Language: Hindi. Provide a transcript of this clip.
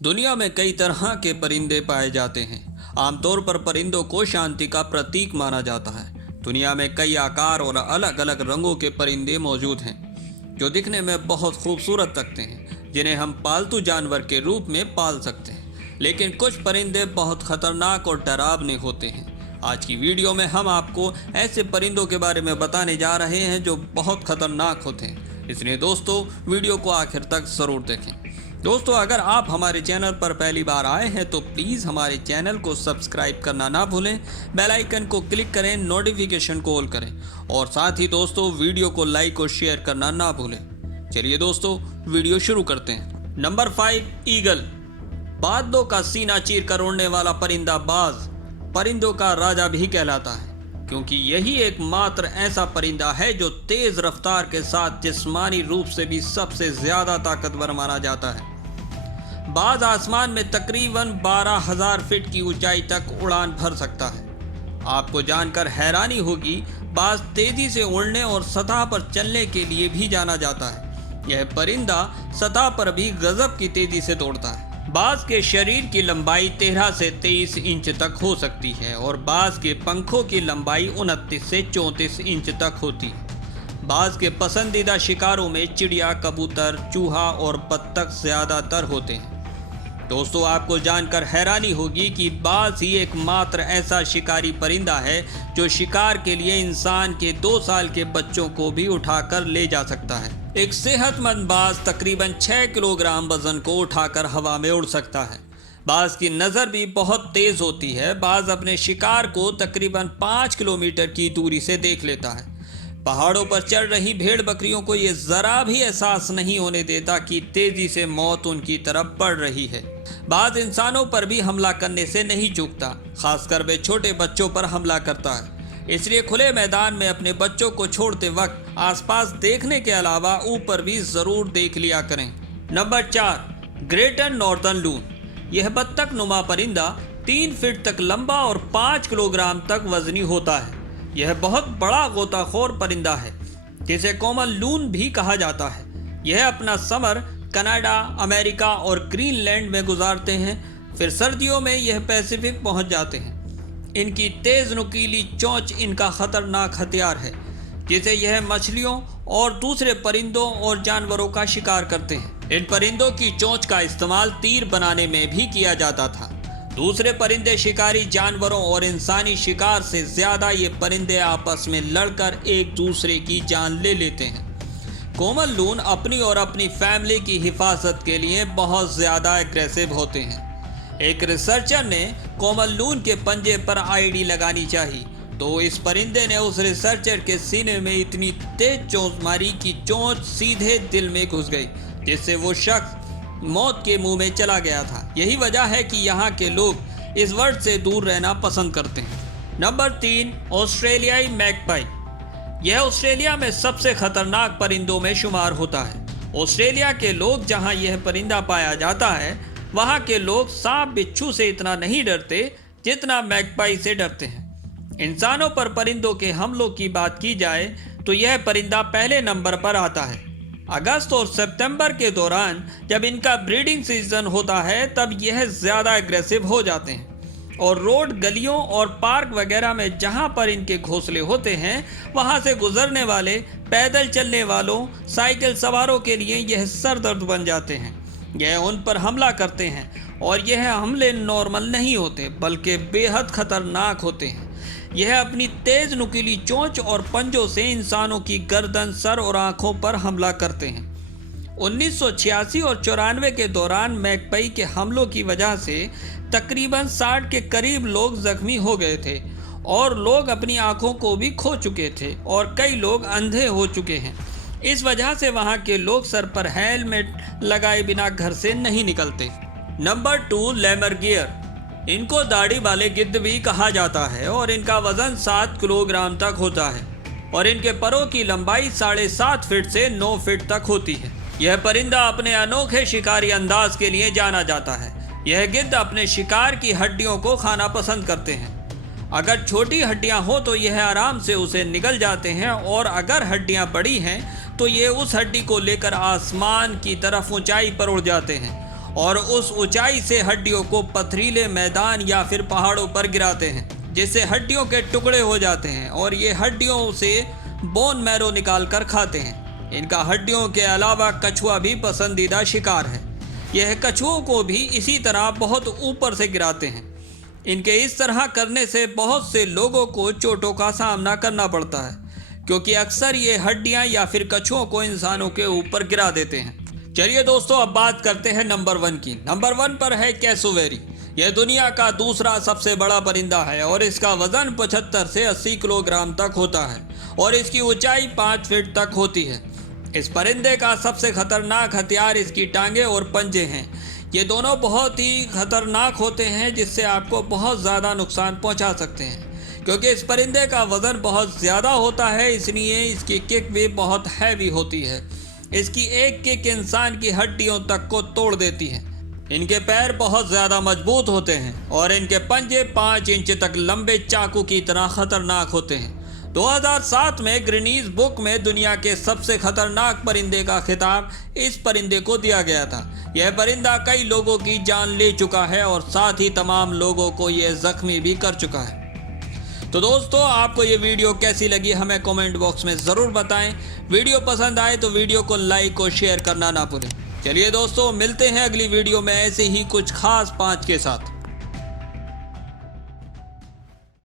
दुनिया में कई तरह के परिंदे पाए जाते हैं। आमतौर पर परिंदों को शांति का प्रतीक माना जाता है। दुनिया में कई आकार और अलग अलग रंगों के परिंदे मौजूद हैं जो दिखने में बहुत खूबसूरत लगते हैं, जिन्हें हम पालतू जानवर के रूप में पाल सकते हैं। लेकिन कुछ परिंदे बहुत खतरनाक और डरावने होते हैं। आज की वीडियो में हम आपको ऐसे परिंदों के बारे में बताने जा रहे हैं जो बहुत खतरनाक होते हैं, इसलिए दोस्तों वीडियो को आखिर तक ज़रूर देखें। दोस्तों, अगर आप हमारे चैनल पर पहली बार आए हैं तो प्लीज़ हमारे चैनल को सब्सक्राइब करना ना भूलें, बेल आइकन को क्लिक करें, नोटिफिकेशन को ऑल करें और साथ ही दोस्तों वीडियो को लाइक और शेयर करना ना भूलें। चलिए दोस्तों वीडियो शुरू करते हैं। Number 5, eagle. बादलों का सीना चीर कर उड़ने वाला परिंदा बाज परिंदों का राजा भी कहलाता है, क्योंकि यही एकमात्र ऐसा परिंदा है जो तेज रफ्तार के साथ जिस्मानी रूप से भी सबसे ज्यादा ताकतवर माना जाता है। बाज आसमान में तकरीबन 12,000 फीट की ऊंचाई तक उड़ान भर सकता है। आपको जानकर हैरानी होगी, बाज तेजी से उड़ने और सतह पर चलने के लिए भी जाना जाता है। यह परिंदा सतह पर भी गजब की तेजी से दौड़ता है। बाज के शरीर की लंबाई 13 से 23 इंच तक हो सकती है और बाज के पंखों की लंबाई 29 से 34 इंच तक होती है। बाज के पसंदीदा शिकारों में चिड़िया, कबूतर, चूहा और बत्तख ज़्यादातर होते हैं। दोस्तों, आपको जानकर हैरानी होगी कि बाज ही एकमात्र ऐसा शिकारी परिंदा है जो शिकार के लिए इंसान के 2 साल के बच्चों को भी उठाकर ले जा सकता है। एक सेहतमंद बाज तकरीबन 6 किलोग्राम वजन को उठाकर हवा में उड़ सकता है। बाज की नज़र भी बहुत तेज़ होती है। बाज अपने शिकार को तकरीबन 5 किलोमीटर की दूरी से देख लेता है। पहाड़ों पर चढ़ रही भेड़ बकरियों को ये ज़रा भी एहसास नहीं होने देता कि तेज़ी से मौत उनकी तरफ बढ़ रही है। बाज इंसानों पर भी हमला करने से नहीं चूकता, खासकर वे छोटे बच्चों पर हमला करता है। इसलिए खुले मैदान में अपने बच्चों को छोड़ते वक्त आसपास देखने के अलावा ऊपर भी ज़रूर देख लिया करें। नंबर 4, ग्रेटर नॉर्दर्न लून। यह बत्तख नुमा परिंदा 3 फीट तक लंबा और 5 किलोग्राम तक वजनी होता है। यह बहुत बड़ा गोताखोर परिंदा है, जिसे कॉमन लून भी कहा जाता है। यह अपना समर कनाडा, अमेरिका और ग्रीनलैंड में गुजारते हैं, फिर सर्दियों में यह पैसिफिक पहुंच जाते हैं। इनकी तेज़ नुकीली चोंच इनका खतरनाक हथियार है, जिसे यह मछलियों और दूसरे परिंदों और जानवरों का शिकार करते हैं। इन परिंदों की चोंच का इस्तेमाल तीर बनाने में भी किया जाता था। दूसरे परिंदे शिकारी जानवरों और इंसानी शिकार से ज़्यादा ये परिंदे आपस में लड़कर एक दूसरे की जान ले लेते हैं। कोमल लून अपनी और अपनी फैमिली की हिफाजत के लिए बहुत ज़्यादा एग्रेसिव होते हैं। एक रिसर्चर ने कोमल लून के पंजे पर आईडी लगानी चाहिए, तो इस परिंदे ने उस रिसर्चर के सीने में इतनी तेज चोंच मारी कि चोंच सीधे दिल में घुस गई, जिससे वो शख्स मौत के मुंह में चला गया था। यही वजह है कि यहाँ के लोग इस वर्ड से दूर रहना पसंद करते हैं। नंबर 3, ऑस्ट्रेलियाई मैगपाई। यह ऑस्ट्रेलिया में सबसे खतरनाक परिंदों में शुमार होता है। ऑस्ट्रेलिया के लोग जहाँ यह परिंदा पाया जाता है, वहाँ के लोग सांप बिच्छू से इतना नहीं डरते जितना मैगपाई से डरते हैं। इंसानों पर परिंदों के हमलों की बात की जाए तो यह परिंदा पहले नंबर पर आता है। अगस्त और सितंबर के दौरान जब इनका ब्रीडिंग सीजन होता है, तब यह ज़्यादा एग्रेसिव हो जाते हैं और रोड, गलियों और पार्क वगैरह में जहां पर इनके घोंसले होते हैं, वहां से गुजरने वाले, पैदल चलने वालों, साइकिल सवारों के लिए यह सरदर्द बन जाते हैं। यह उन पर हमला करते हैं और यह हमले नॉर्मल नहीं होते बल्कि बेहद खतरनाक होते हैं। यह अपनी तेज़ नुकीली चोंच और पंजों से इंसानों की गर्दन, सर और आंखों पर हमला करते हैं। 1986 और 94 के दौरान मैगपाई के हमलों की वजह से तकरीबन 60 के करीब लोग जख्मी हो गए थे और लोग अपनी आंखों को भी खो चुके थे और कई लोग अंधे हो चुके हैं। इस वजह से वहाँ के लोग सर पर हेलमेट लगाए बिना घर से नहीं निकलते। नंबर 2, लैमरगियर। इनको दाढ़ी वाले गिद्ध भी कहा जाता है और इनका वजन 7 किलोग्राम तक होता है और इनके परों की लंबाई 7.5 फीट से 9 फीट तक होती है। यह परिंदा अपने अनोखे शिकारी अंदाज के लिए जाना जाता है। यह गिद्ध अपने शिकार की हड्डियों को खाना पसंद करते हैं। अगर छोटी हड्डियां हो तो यह आराम से उसे निगल जाते हैं और अगर हड्डियां बड़ी हैं तो ये उस हड्डी को लेकर आसमान की तरफ ऊंचाई पर उड़ जाते हैं और उस ऊंचाई से हड्डियों को पथरीले मैदान या फिर पहाड़ों पर गिराते हैं, जिससे हड्डियों के टुकड़े हो जाते हैं और ये हड्डियों से बोन मैरो निकाल कर खाते हैं। इनका हड्डियों के अलावा कछुआ भी पसंदीदा शिकार है। यह कछुओं को भी इसी तरह बहुत ऊपर से गिराते हैं। इनके इस तरह करने से बहुत से लोगों को चोटों का सामना करना पड़ता है, क्योंकि अक्सर ये हड्डियां या फिर कछुओं को इंसानों के ऊपर गिरा देते हैं। चलिए दोस्तों, अब बात करते हैं नंबर 1 की। नंबर 1 पर है कैसोवेरी। यह दुनिया का दूसरा सबसे बड़ा परिंदा है और इसका वजन 75 से 80 किलोग्राम तक होता है और इसकी ऊंचाई 5 फीट तक होती है। इस परिंदे का सबसे खतरनाक हथियार इसकी टांगे और पंजे हैं। ये दोनों बहुत ही खतरनाक होते हैं, जिससे आपको बहुत ज़्यादा नुकसान पहुंचा सकते हैं। क्योंकि इस परिंदे का वज़न बहुत ज़्यादा होता है, इसलिए इसकी किक भी बहुत हैवी होती है। इसकी एक किक इंसान की हड्डियों तक को तोड़ देती है। इनके पैर बहुत ज़्यादा मजबूत होते हैं और इनके पंजे 5 इंच तक लंबे चाकू की तरह खतरनाक होते हैं। 2007 में गिनीज बुक में दुनिया के सबसे खतरनाक परिंदे का खिताब इस परिंदे को दिया गया था। यह परिंदा कई लोगों की जान ले चुका है और साथ ही तमाम लोगों को यह जख्मी भी कर चुका है। तो दोस्तों, आपको ये वीडियो कैसी लगी हमें कमेंट बॉक्स में ज़रूर बताएं। वीडियो पसंद आए तो वीडियो को लाइक और शेयर करना ना भूलें। चलिए दोस्तों, मिलते हैं अगली वीडियो में ऐसे ही कुछ खास 5 के साथ।